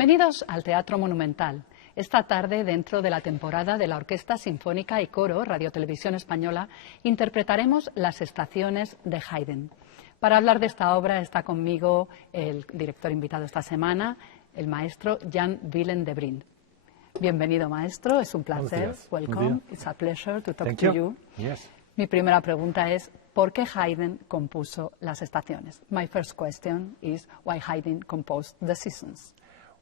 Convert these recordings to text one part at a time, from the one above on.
Bienvenidos al Teatro Monumental. Esta tarde, dentro de la temporada de la Orquesta Sinfónica y Coro, Radio Televisión Española, interpretaremos las estaciones de Haydn. Para hablar de esta obra está conmigo el director invitado esta semana, el maestro Jan Willem de Vriend. Bienvenido, maestro, es un placer. Welcome, it's a pleasure to talk to you. Yes. Mi primera pregunta es, ¿por qué Haydn compuso las estaciones? My first question is, why Haydn composed the seasons?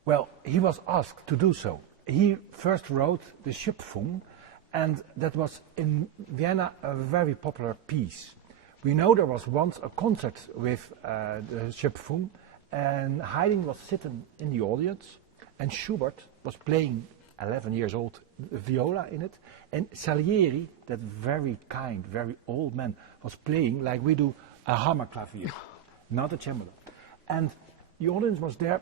Well, he was asked to do so. He first wrote the Schöpfung, and that was in Vienna a very popular piece. We know there was once a concert with the Schöpfung, and Haydn was sitting in the audience, and Schubert was playing 11 years old viola in it, and Salieri, that very kind, very old man, was playing like we do a hammerklavier, not a cembalo. And the audience was there,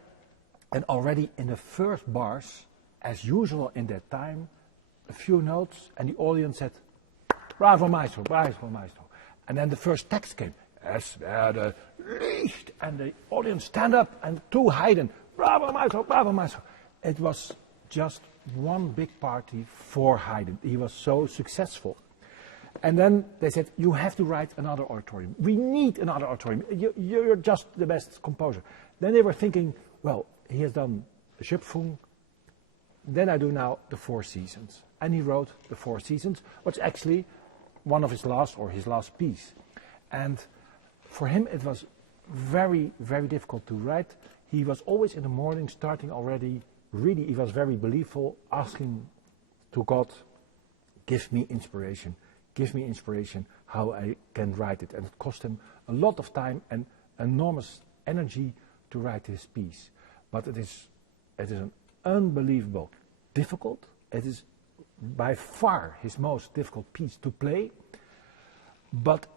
and already in the first bars, as usual in that time, a few notes, and the audience said, "Bravo, maestro, bravo, maestro." And then the first text came, "Es werde Licht," and the audience stand up and to Haydn, "Bravo, maestro, bravo, maestro." It was just one big party for Haydn. He was so successful. And then they said, "You have to write another oratorium. We need another oratorium. You're just the best composer." Then they were thinking, well, he has done the Schöpfung, then I do now the Four Seasons. And he wrote the Four Seasons, which actually one of his last piece. And for him it was very, very difficult to write. He was always in the morning starting already, really he was very believeful, asking to God, give me inspiration how I can write it. And it cost him a lot of time and enormous energy to write this piece. But it is an unbelievable difficult. It is by far his most difficult piece to play. But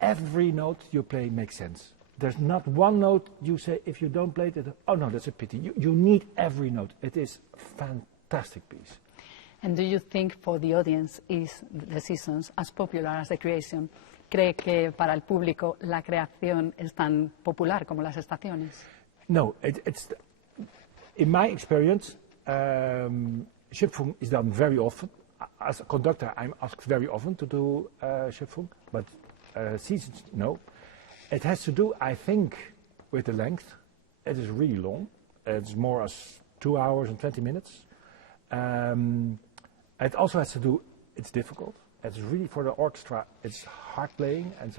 every note you play makes sense. There's not one note you say, if you don't play it, oh no, that's a pity. You need every note. It is a fantastic piece. And do you think for the audience is the seasons as popular as the creation? ¿Cree que para el público la creación es tan popular como las estaciones? No, it's in my experience, Schöpfung is done very often. As a conductor, I'm asked very often to do Schöpfung, but seasons, no. It has to do, I think, with the length. It is really long. It's more as 2 hours and 20 minutes. It also has to do, it's difficult. It's really for the orchestra, it's hard playing. And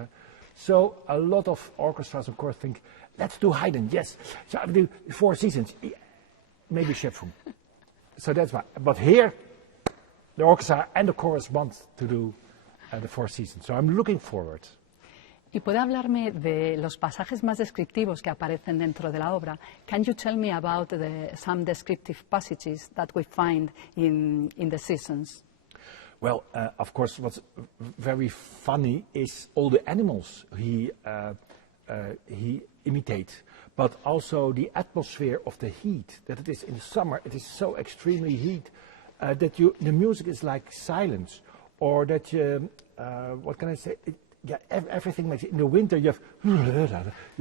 so a lot of orchestras, of course, think, let's do Haydn, yes. So I do Four Seasons, maybe Schöpfung. So that's why. But here, the orchestra and the chorus want to do the Four Seasons. So I'm looking forward. ¿Y puede hablarme de los pasajes más descriptivos que aparecen dentro de la obra? Can you tell me about some descriptive passages that we find in the seasons? Well, of course, what's very funny is all the animals he imitates, but also the atmosphere of the heat, that it is in the summer, it is so extremely heat, that the music is like silence, or that, what can I say, everything makes it, in the winter you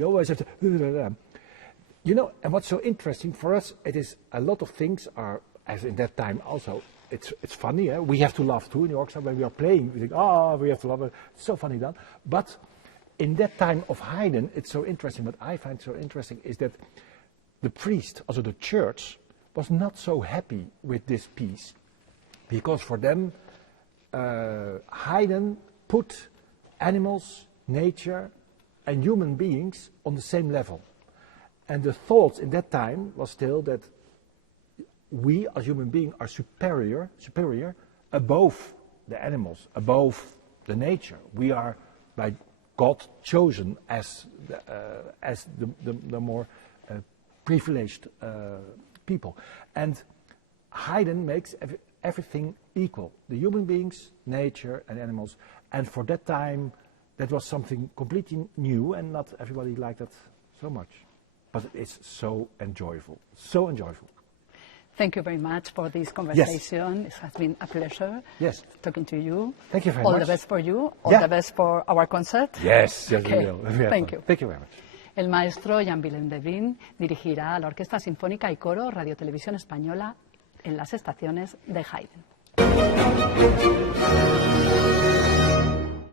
always have to, you know, and what's so interesting for us, it is a lot of things are, as in that time also, it's funny, we have to laugh too in the orchestra when we are playing, we think, oh, we have to laugh, it's so funny done, but in that time of Haydn, it's so interesting, what I find so interesting is that the priest, also the church, was not so happy with this piece, because for them, Haydn put animals, nature, and human beings on the same level. And the thought in that time was still that we as human beings are superior above the animals, above the nature. We are by God chosen as the more privileged people. And Haydn makes everything equal. The human beings, nature and animals. And for that time, that was something completely new and not everybody liked that so much. But it's so enjoyable, so enjoyable. Thank you very much for this conversation. Yes. It has been a pleasure talking to you. Thank you very much. All the best for you. All the best for our concert. Yes, okay. we will. Thank you. Thank you very much. El maestro Jan Willem de Vriend dirigirá a la Orquesta Sinfónica y Coro Radio Televisión Española en las estaciones de Haydn.